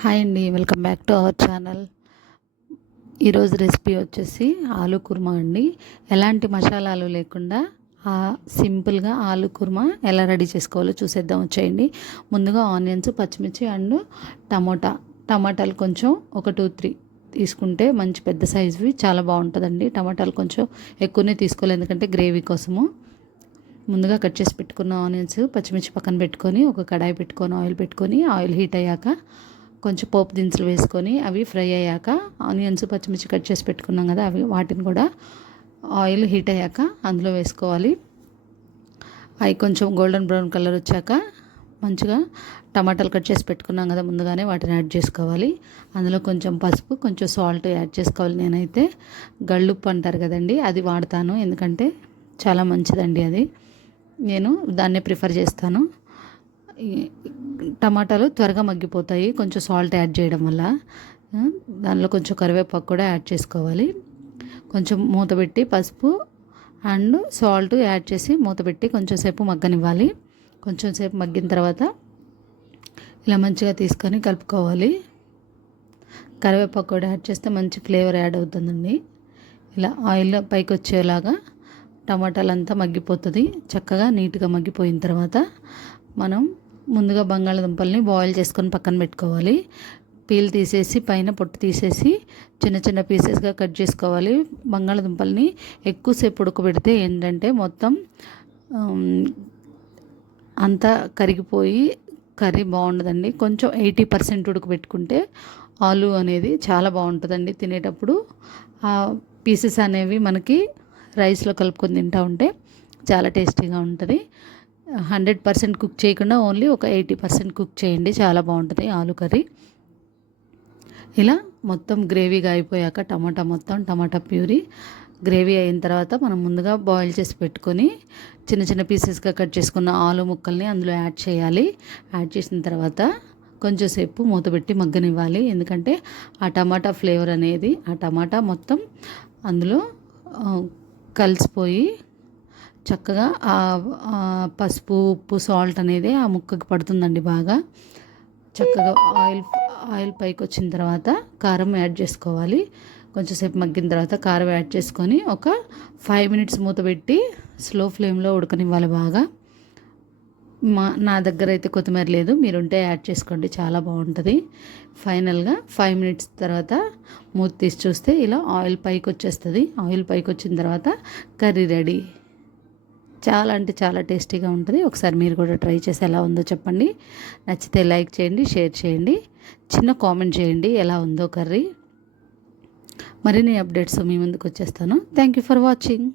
Hi అండి welcome back to our channel. ఈరోజు recipe వచ్చేసి ఆలు కుర్మా అండి. ఎలాంటి మసాలాలు లేకుండా ఆ సింపుల్గా ఆలు కుర్మా ఎలా రెడీ చేసుకోవాలో చూసేద్దాం వచ్చేయండి. ముందుగా ఆనియన్స్ పచ్చిమిర్చి అండ్ టమోటా. టమాటాలు కొంచెం ఒక టూ త్రీ తీసుకుంటే మంచి పెద్ద సైజువి చాలా బాగుంటుందండి. టమాటాలు కొంచెం ఎక్కువనే తీసుకోవాలి ఎందుకంటే గ్రేవీ కోసము. ముందుగా కట్ చేసి పెట్టుకున్న ఆనియన్స్ పచ్చిమిర్చి పక్కన పెట్టుకొని ఒక కడాయి పెట్టుకొని ఆయిల్ పెట్టుకొని ఆయిల్ హీట్ అయ్యాక కొంచెం పోపు దినుసులు వేసుకొని అవి ఫ్రై అయ్యాక ఆనియన్స్ పచ్చిమిర్చి కట్ చేసి పెట్టుకున్నాం కదా అవి వాటిని కూడా ఆయిల్ హీట్ అయ్యాక అందులో వేసుకోవాలి. అవి కొంచెం గోల్డెన్ బ్రౌన్ కలర్ వచ్చాక మంచిగా టమాటాలు కట్ చేసి పెట్టుకున్నాం కదా ముందుగానే వాటిని యాడ్ చేసుకోవాలి. అందులో కొంచెం పసుపు కొంచెం సాల్ట్ యాడ్ చేసుకోవాలి నేనైతే. గళ్ళుప్పు అంటారు కదండి అది వాడతాను ఎందుకంటే చాలా మంచిదండి అది. నేను దాన్నే ప్రిఫర్ చేస్తాను. టమాటాలు త్వరగా మగ్గిపోతాయి. కొంచెం సాల్ట్ యాడ్ చేయడం వల్ల. దానిలో కొంచెం కరివేపాకు కూడా యాడ్ చేసుకోవాలి. కొంచెం మూత పెట్టి పసుపు అండ్ సాల్ట్ యాడ్ చేసి మూత పెట్టి కొంచెం సేపు మగ్గనివ్వాలి. కొంచెం సేపు మగ్గిన తర్వాత ఇలా మంచిగా తీసుకొని కలుపుకోవాలి. కరివేపాకు కూడా యాడ్ చేస్తే మంచి ఫ్లేవర్ యాడ్ అవుతుందండి. ఇలా ఆయిల్ పైకి వచ్చేలాగా టమాటాలంతా మగ్గిపోతుంది. చక్కగా నీట్గా మగ్గిపోయిన తర్వాత మనం ముందుగా బంగాళదుంపల్ని బాయిల్ చేసుకొని పక్కన పెట్టుకోవాలి. పీల్ తీసేసి పైన పొట్టు తీసేసి చిన్న చిన్న పీసెస్గా కట్ చేసుకోవాలి. బంగాళదుంపల్ని ఎక్కువసేపు ఉడకబెడితే ఏంటంటే మొత్తం అంతా కరిగిపోయి కర్రీ బాగుండదండి. కొంచెం ఎయిటీ పర్సెంట్ ఉడకబెట్టుకుంటే ఆలు అనేది చాలా బాగుంటుందండి తినేటప్పుడు. ఆ పీసెస్ అనేవి మనకి రైస్లో కలుపుకొని తింటూ ఉంటే చాలా టేస్టీగా ఉంటుంది. హండ్రెడ్ పర్సెంట్ కుక్ చేయకుండా ఓన్లీ ఒక ఎయిటీ పర్సెంట్ కుక్ చేయండి. చాలా బాగుంటుంది ఆలు కర్రీ. ఇలా మొత్తం గ్రేవీగా అయిపోయాక టమాటా మొత్తం టమాటా ప్యూరీ గ్రేవీ అయిన తర్వాత మనం ముందుగా బాయిల్ చేసి పెట్టుకొని చిన్న చిన్న పీసెస్గా కట్ చేసుకున్న ఆలు ముక్కల్ని అందులో యాడ్ చేయాలి. యాడ్ చేసిన తర్వాత కొంచెంసేపు మూతపెట్టి మగ్గనివ్వాలి. ఎందుకంటే ఆ టమాటా ఫ్లేవర్ అనేది ఆ టమాటా మొత్తం అందులో కలిసిపోయి చక్కగా పసుపు ఉప్పు సాల్ట్ అనేది ఆ ముక్కకి పడుతుందండి బాగా. చక్కగా ఆయిల్ ఆయిల్ పైకి వచ్చిన తర్వాత కారం యాడ్ చేసుకోవాలి. కొంచెంసేపు మగ్గిన తర్వాత కారం యాడ్ చేసుకొని ఒక ఫైవ్ మినిట్స్ మూత పెట్టి స్లో ఫ్లేమ్లో ఉడకనివ్వాలి బాగా. మా నా దగ్గర అయితే కొత్తిమీర లేదు. మీరుంటే యాడ్ చేసుకోండి. చాలా బాగుంటుంది. ఫైనల్గా ఫైవ్ మినిట్స్ తర్వాత మూత తీసి చూస్తే ఇలా ఆయిల్ పైకి వచ్చేస్తుంది. ఆయిల్ పైకి వచ్చిన తర్వాత కర్రీ రెడీ. చాలా అంటే చాలా టేస్టీగా ఉంటుంది. ఒకసారి మీరు కూడా ట్రై చేసి ఎలా ఉందో చెప్పండి. నచ్చితే లైక్ చేయండి షేర్ చేయండి. చిన్న కామెంట్ చేయండి ఎలా ఉందో కర్రీ. మరిన్ని అప్డేట్స్ మీ ముందుకు వచ్చేస్తాను. Thank you for watching.